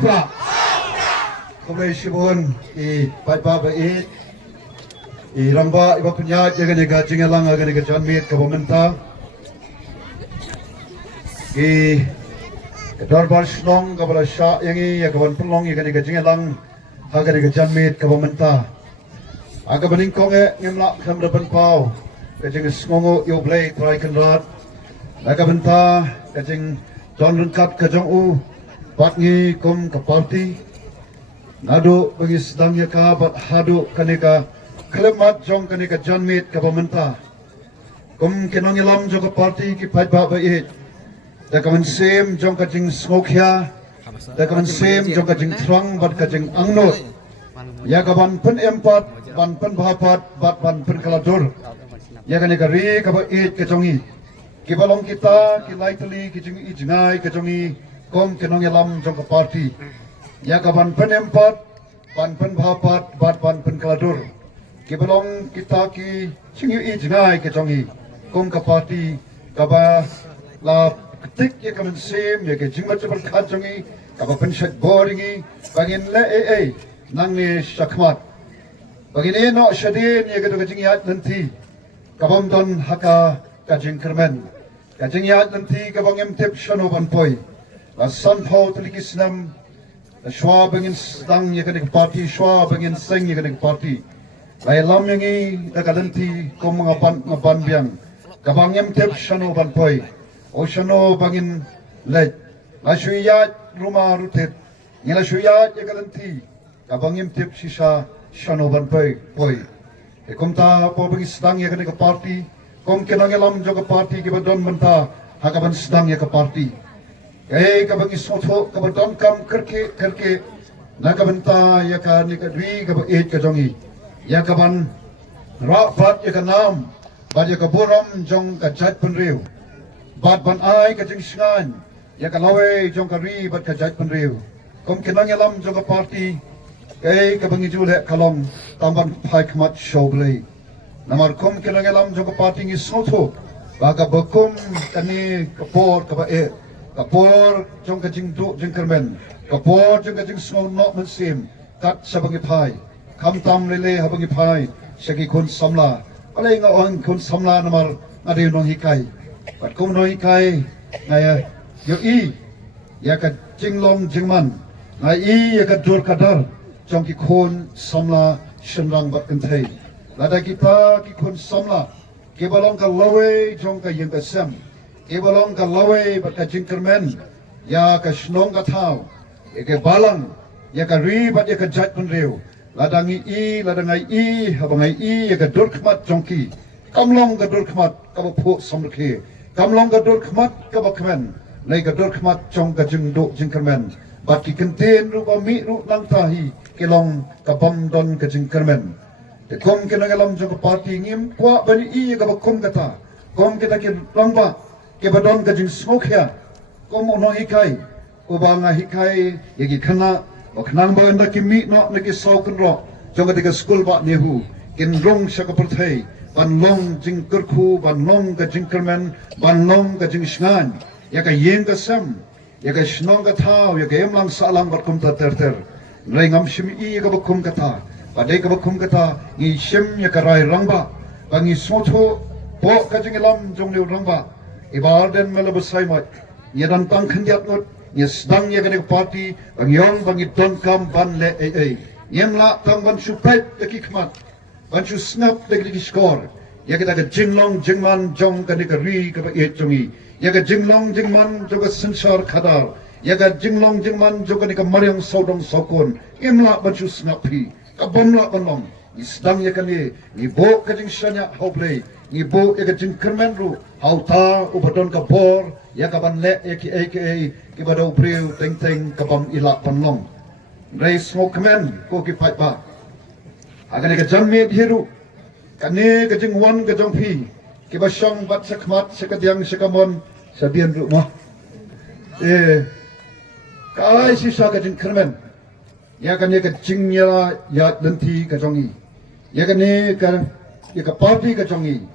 Samla Kami Shibun Phai Baba Ramba Iba Punya Jaga Jingalang Aga Janmit Kabamenta Darbar Shnong Kabala Shah Yangi Yakaban Pulong Yaga Jingalang Aga Janmit Kabamenta Aga Baningkong Nimla Kamraban Pau Kajing Sngewnoh Yoblay Traikan Rad Aga Benta Kajing Don Runkat Kajong U Batngi Kum Kaparti Nado bagi sedang yaka bat hadu kanika kelemat jong kanika janmit kabamenta kum kenong ilam jong ka parti ki Phai Baba da ka Mynsiem jong ka jing Sngewnoh da ka Mynsiem jong ka jing Trong bat ka jing Angnot ya ka ban pen empat ban pen bahapat bat ban pen kaladur ya kanika ri ka ba ka jongi ki balong kita ki laitali ki jing ijngai ka jongi kum kenong ilam jong ka parti ya kaban pen empat ban pen bahapat bat ban pen kaladur kibelong kita ki singi ijngai ke jongi kum ka parti kaba la ketik ya ka Mynsiem ya ke jingmat berkat jongi kaba pen syak boringi bangin le nang ni syakmat bangin no syadin ya ke jingyat nanti kabam don haka ka Jingkyrmen ka jingyat nanti kabang emtip shano ban poi la san phau telikisnam Shwa bangin sedang ya kanik parti, Shwa bangin seng ya kanik parti. Lai lam yangi dakalanti kong ngapan biang. Kabang yam tep shano ban poi. O shano bangin lej. La shuyat rumah rutet. Ngila shuyat ya kalanti. Kabang yam tep sisa shano ban poi. Kum ta po bangin sedang ya kanik parti. Kum kenang yalam juga parti kibadon benta. Hakaban sedang ya ke parti. Kabang isoto kabadon kam kerke nakabenta ya ka nikadwi kabang ka jongi ya kaban rapat ya ka nam bad ya ka buram jong ka jat penriu bad ban ai ka jing sngan ya ka lawe jong ka ri bad ka jat penriu kom kenang yalam jong ka parti kabang ijule kalong tamban Phai khamat shoblei namar kom kenang yalam jong ka parti isoto baga bakum kani kapor kaba kapor jong ka Jingduh Jingkyrmen kapor jong ka jing Sngewnoh Mynsiem kat sabangi Phai Khamtam lele habangi Phai sagi Khun Samla alai nga on Khun Samla namar ngadi nong hikai bat kum nong hikai ngaya yo ya ka jinglong jingman ngai ya ka dur kadar jong ki Khun Samla shenrang bat kentai lada kita ki Khun Samla ke balong ka lawe jong ka yang ka sem Ibalong ka lawe bat ka Jingkyrmen ya ka shnong ka thau ke balang ya ka ri bat ya ka jat penriu ladangi ladangai habangai ya ka dur khmat jongki kamlong ka dur khmat ka phu samrkhe kamlong ka dur khmat ka bakmen nei ka dur khmat jong ka Jingduh Jingkyrmen bat ki kenten ru ba mi ru lang tahi kelong ka bam don ka Jingkyrmen te kom ke nagalam jong ka parti ngim kwa bani ka bakum kata kom kita ki lamba ke badon ka jing Sngewnoh kom ono hikai ubanga hikai yagi khana o khnang ba nda ki mi no na ki saukan ro jonga de ka school ba nehu kin rong shaka perthai ban long jing kurkhu ban long ka Jingkyrmen ban long ka jing sngan ya ka yeng ka sam ya ka shnong ka thau ya ka emlang salang bat kum ta ter rai ngam shim ka bakum ka ta badai ka bakum ka ta ngi shim ya ka rai rangba bangi Sngewnoh po ka jing lam jong le rangba ibar den mela besai mat ye dan tang khandiat ngot ye sedang ye kanik parti bang yong bang don kam ban le yem la tang ban supet de ki khmat ban su snap de ki skor ye ka ga jinglong jingman jong kanik ri ka ba ye jongi ye ka jinglong jingman jong ka sansar khadar ye ka jinglong jingman jong kanik maryang sodong sokon yem la ban su snap pi ka bom la ban long ni sedang ye kani ni bo ka jing shanya hoblei ni bo ya ka Jingkyrmen ru hauta ubadon ka bor ya ka ban le ki bado priu teng ka bam ila panlong rei Sngewnoh ko ki Phai ba agane ka janme hiru kane ka jingwan ka jongpi ki ba shong bat sakmat sakadyang sakamon sabian ru mo kai si sa ka Jingkyrmen ya kane ka jingya ya danti ka jongi ya kane ka ya ka parti ka jongi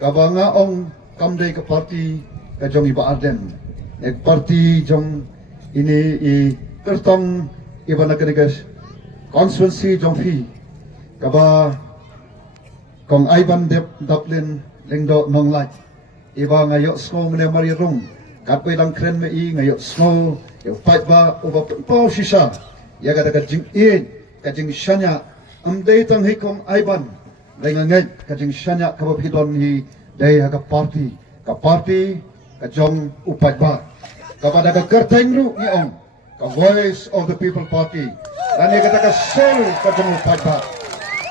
kabanga ong kamdei ka parti ka jongi ba arden ek parti jong ini kertong iba na kanigas constituency Jong Phi kaba kong Ivan Dublin lingdo nong laj iba ngayok Sngewnoh mene marirung katwe lang kren me I ngayok Sngewnoh yo fight ba uba pau sisa ya kada ka jing I ka jing shanya amdei tang hi kong Ivan lengangai ka jing shanya ka bidon hi dai ha ka party ka Jong upat ba kepada ka kerteng ru ni ong ka voice of the people party dan ia kata ka sol ka Jong upat ba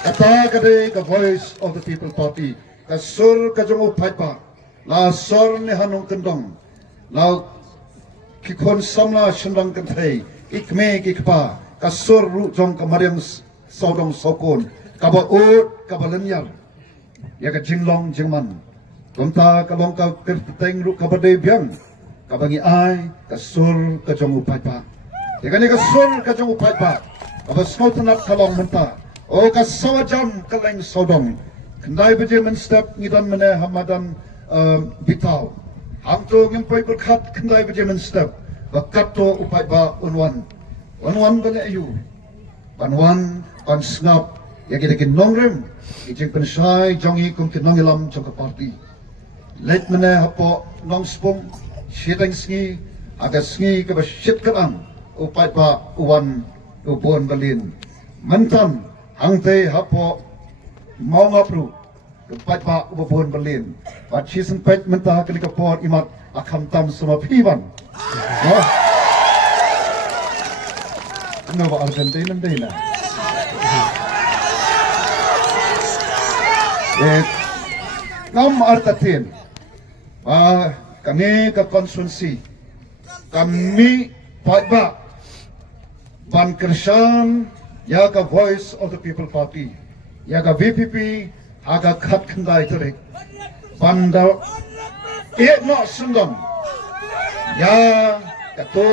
kata kadai ka voice of the people party ka sur ka Jong upat ba la sor ni hanung kendong la ki Khun samla shendang kentai ikme ki kpa ka sur ru Jong ka mariam sodong sokon ka ba ut ka ba lenyar ya ka jinglong jingman kumta ka long ka kerteng ru ka ba dei biang ka bangi ai ka sur ka Jong upat ba ya ka sur ka Jong upat ba ka ba Sngewnoh tanat ka long menta o ka sawajam ka leng sodong kendai bejemen step ngidan mene hamadan bitau hamto ngempoi berkat kendai bejemen step bakato upat ba unwan bane ayu banwan ban snap ya kita kin nongrem ijing pensai jongi kum kin nongilam jong ka party let mene hapo nong spong shiteng sngi aga sngi ka ba shit kan upat ba uwan ubon balin mantam hangte hapo mau ngapru upat ba ubon balin bat chisen pet menta ka ka por imat Khamtam sama piban no ba Argentina ndina ngam artatin kami ke konstitusi kami ba ban kersan ya ka voice of the people party ya ka VPP aga khat khandai terik banda no sundam ya kato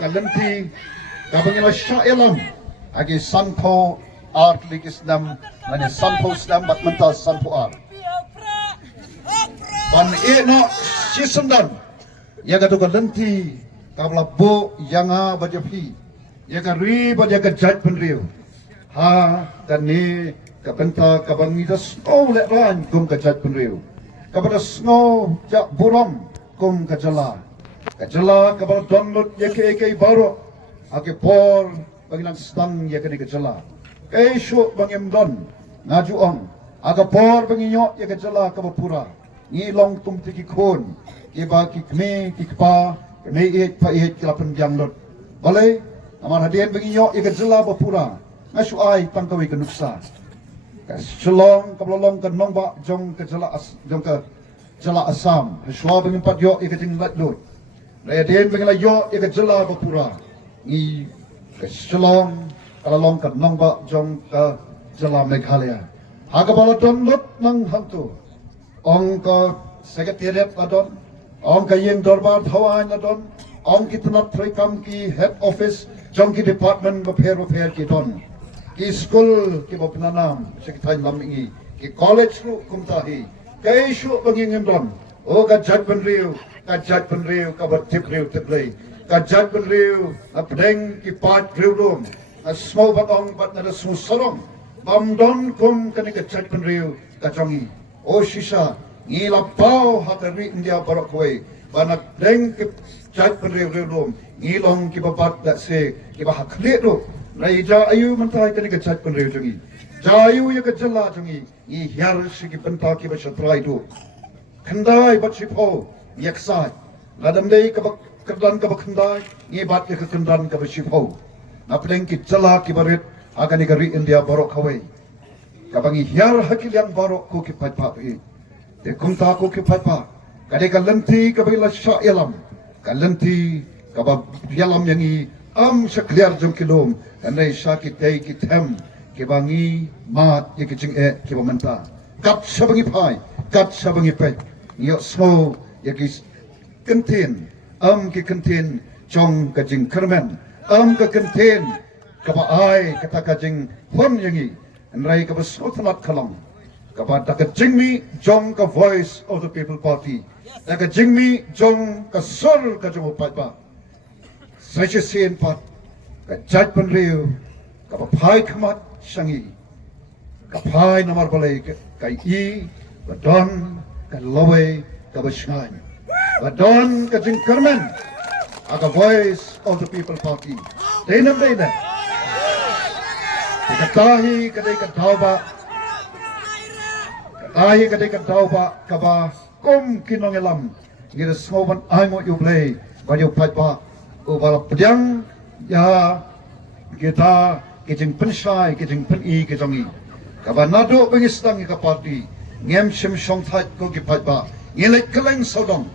kalanti kabangila syailam agi sanpo art ligis nam mane sanpo slam bat mental sanpo art ban no sisundam ya kato kalanti kabla bo yanga bajapi ya ka ri ba ya ka jat penriu ha dan ni kabenta kabangi das le ran kum ka jat penriu kepada Sngewnoh jak buram kum kajala kepada download ya ke baru ake por bagilan stang ya ke kajala show bangem don ngaju ong aga por banginyo ya kajala ka pura ni long tum tiki Khun ki ba ki kme ki kpa kme et pa et kelapan download boleh amar hadian banginyo ya kajala pura ngasu ai tangkawi kenuksa Shalom kablolong ke nongba jong ke jong ke jala asam shwa bengimpat yo ikating latlut raya den bengila yo ika jala bapura ni ke shalom kablolong ke nongba jong ke jala Meghalaya haga baladon lut nang hangtu ong ke sekretariat adon ong ke yeng dorbar thawan adon ong ki tanat trikam ki head office jong ki department baper ki don ki school ki bapnanam sektai lamingi ki college ru kumtahi kai shu bangingem don o ka jat penriu ka batip riu teklei ka jat penriu apdeng ki pat riu dom a small batong bat na smu sorong bam don kum kani ka jat penriu ka jongi o shisha ni la pau hatari india barokwe banak deng ki jat penriu riu dom ni long ki babat that se ki ba hakle do Raja ayu mentai kani kechat pun reu jongi. Jayu ya kejala jongi. I hiar sigi benta ki basatrai tu. Kendai bat sipo yaksai. Ladam dei ka kerdan ka kendai. I bat ya kendan ka sipo. Napeleng ki jala ki barit agani gari India barok hawai. Kabangi hiar hakil yang barok ku ki patpa pi. Te kumta ku ki patpa. Kade ka lenti ka bila sya ilam. Ka lenti ka ba yalam yang I sekaliar jong kilom andai sakit dai kitem ke bangi mat ye kicing ke bamenta kat sabangi Phai kat sabangi pe yo Sngewnoh ye ki kentin ki kentin Jong ka Jingkyrmen ka kentin ka ba ai kata ka jing hon yangi andai ka Sngewnoh tanat kalong ka ba ta ka jingmi Jong ka voice of the people party ta ka jingmi Jong ka sur ka Jong upat ba Saja sen pat jat pun riu ka Phai khamat sangi ka Phai nomor balai ka I badon ka lowe ka Sngewnoh badon ka Jingkyrmen aga voice of the people party denam katahi kadai ka dauba kaba kum kinongelam ngira Sngewnoh aingo yublei ba yu phaipa ubala pdyang ya kita kijing penshai kijing peni kijongi kaba nado bengistang ka party ngem shim shong thai ko ki phaipa ngilek keleng sodong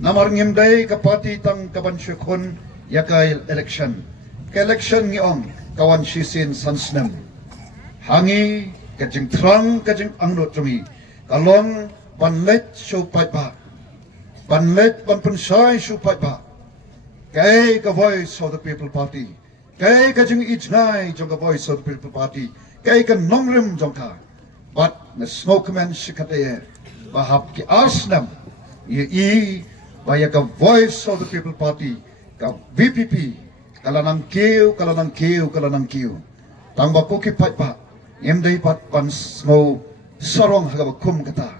namar ngem dai ka party tang kaban Khun yakai election ngi ong kawan shisin sansnem hangi kajing trang kajing angno chumi kalong banlet shu phaipa banlet ban penshai shu phaipa kai ka voice of the people party kai ka jing each ngai jong ka voice of the people party kai ka nongrim jong ka but na Sngewnoh shikate bahap ki asnam ye ba ya ka voice of the people party ka VPP kalanang kiu tang ba ko ki phaipa em dei pat pan Sngewnoh sarong ha ba kum kata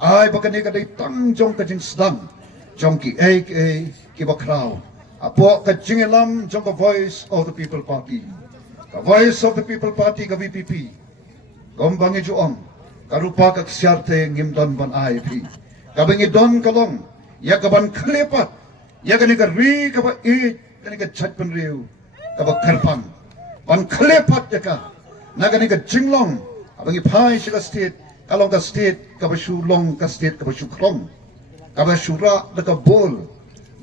ai ba kani ka dei tang jong ka jing sedang jong ki ki ba kraw apo ka jingelam jong ka voice of the people party ka voice of the people party ka VPP gombangi juong karupa ka ksiarte ngimdon ban IP ka bengi don kalong ya ka ban khlepat ya kani ka ri ka ba kani ka chat pen riu ka ba kharpang ban khlepat ya ka na kani ka jinglong abangi Phai shika state kalong ka state ka ba shu long ka state ka ba shu krong ka ba shu ra da ka bol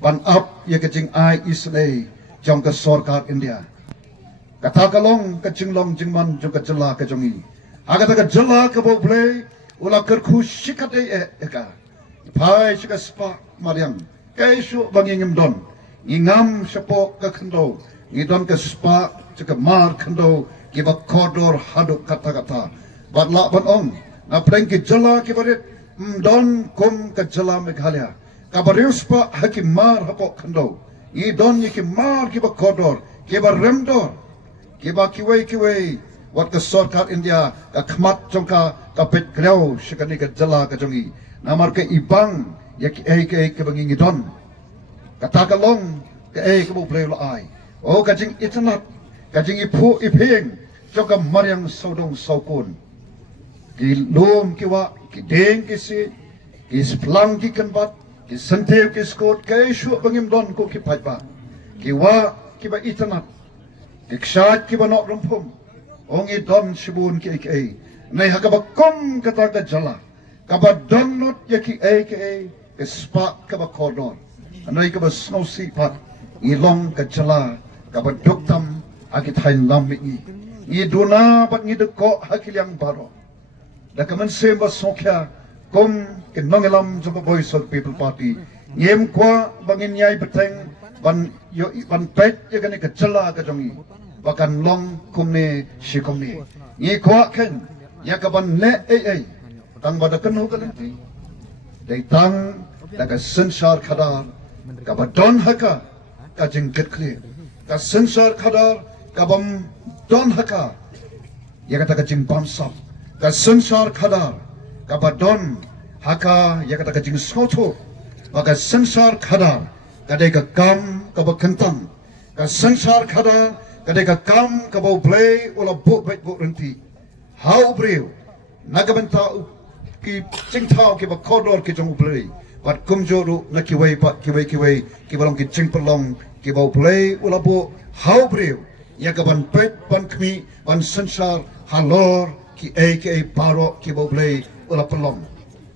ban up ya ka jing ai islay jong ka sarkar India kata kalong ka jinglong jingman jong ka jala ka jongi aga ta ka jala ka bo play ula kar khu shikat ka Phai shika spa mariang kai shu bangi ngim don ingam shapo ka khndo ngidon ka spa chika mar khndo ki ba kodor haduk kata bat la ban ong na preng ki jala ki barit don kum ka jala Meghalaya ka barius pa hakim mar hapo khndo I don ki mar ki ba kodor ki ba remdor ki ba kiwei wat ka sarkar India ka khmat chongka ka pet greu shikani ka jala ka jongi namar ke ibang ya ki bangi ngidon kata kalong ka ka bu play la ai o ka jing itnat ka jing ipu ipeng chongka maryang sodong saukun ki lom ki wa ki deng ki si ki splang ki kanbat ki santev ki skot ka shu bangim don ko ki phaipa ki wa ki ba itnat ki kshat ki ba nok rumpum ongi don shibun ki nei hakaba kom kata ka jala kaba don not ya ki ke spa kaba kodon anai kaba snow si pat ilong ka jala kaba doktam akit hain lam ni duna bat ni de ko hakilyang baro da ka Mynsiem ba sokya kom ke nongelam jong voice of people party ngem kwa bangin nyai beteng ban pet ya ka ni ka jala ka jongi bakan long kumne shikomne ni kwa ken ya ka ban le tang ba da kanu ka lenti dei tang da ka sensar khadar ka ba don haka ka jingkit kli ka sensar khadar ka bam don haka ya ka ta ka jing bam sap ka sensar khadar ka ba don haka ya ka ta ka jing soto ba ka sensar khadar ka dei ka kam ka ba khantam ka sensar khadar kadai ka kam ka bau play ola bo bet bo renti how breu nagabanta ki chingthao ki ba kodor ki jong play wat kumjoru na ki wei pat ki wei ki balong ki chingpalong ki bau play ola bo how breu ya ka ban pet ban khmi ban sansar halor ki baro ki bau play ola palong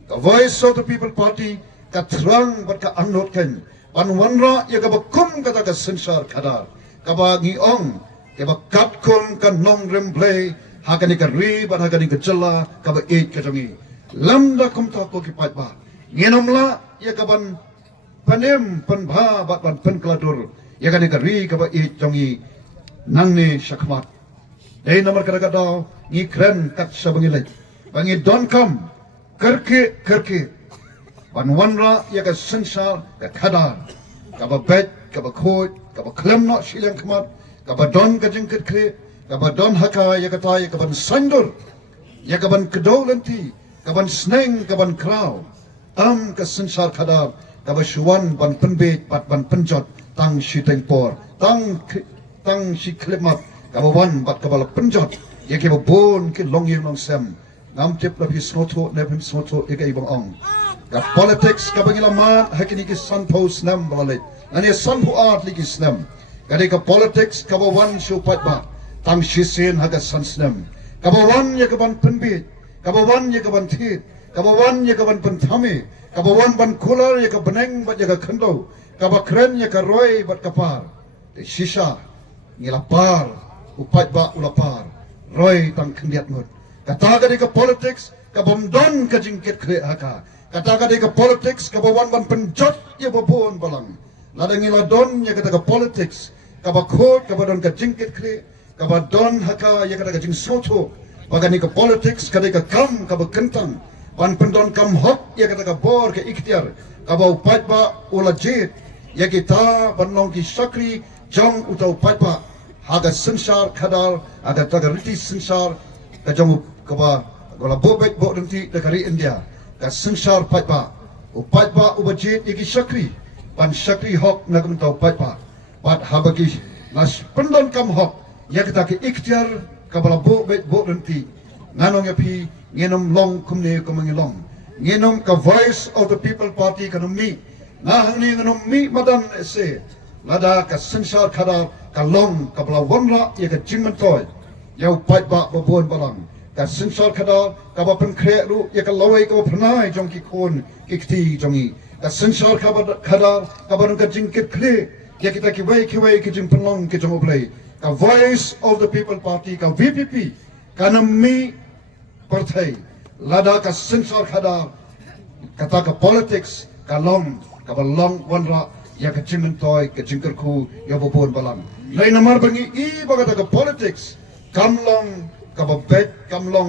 the voice of the people party ka trang bat ka anot ken ban wanra ya ka ba kum ka ta ka sansar khadar kaba ngi ong kaba kat kum ka nong rem play hakani ka ri ba hakani ka jala kaba ka jongi lamda kum ta ko ki pat ba ngenomla ya kaban panem panbha ba ban pen kladur ya kani ka ri kaba jongi nangni shakmat dei nomor kada daw ngi kren kat sabangi lek bangi don kam karke ban wanra ya ka sansar ka khada kaba bet kaba khoi kaba klam no shilang khamat kabadon ka jingkit kre, kabadon haka yakata yakaban sandur, yakaban kedolanti, kaban sneng kaban kraw, ka sensar kadar, kabashuan ban penbet pat ban penjot, tang shiteng por, tang shi klimat, kabawan bat kabala penjot, yakibabon ki long yeng long sem, ngam tip labi snoto nepim snoto yaka ibang ong. Ka politics kabangilaman hakini ki sanpo snam balalit, nani sanpo art ligi snam. Kadika politics kabawan syupat ba tang shisin haga sansnem kabawan ya kaban penbit kabawan ya kaban tit kabawan ya kaban pentami kabawan ban kular ya kabeneng bat ya kendo kabakren ya karoi bat kapar shisha ngilapar upat ba ulapar roi tang kendiat ngut kata kadika politics kabomdon kajingkit kre haka kata kadika politics kabawan ban penjot ya babon balang ladang iladon ya kata politics kabakot kabadon ka jingkit kre kabadon haka ya kata ka jing soto bagani ka politics kada ka kam kabakentang pan pendon kam hok ya kata ka bor ka ikhtiar kabau patba ulajit ya kita banlong ki sakri jong utau patba haga sensar kadal ada taga riti sensar ka jong kaba gola bobek bo renti da kari India ka sensar patba upatba ubajit iki sakri pan sakri hok nagum tau patba pat habagi nas pendon kam hok ya kita ke ikhtiar kabala bo renti nanong yapi ngenom long kumne kumangilong ngenom ka voice of the people party kanum mi nahang ni ngenom mi madan se lada ka sensar kada ka long kabala wonra ya ka jingman toy ya upat ba babon balang ka sensar kada ka ba pen kre lu ya ka lawai ka pranai jong ki Khun kikti jongi ka sensar kada ka ba ka jingkit kre ya kita kiwai ki jing penlong ki jong oblay ka voice of the people party ka VPP kanam mi partai lada ka sensor kada kata ka politics ka long wanra ya ka jingmen toy ka jingkerku ya bobon balang lai namar bangi i bagata ka politics kamlong ka babet kamlong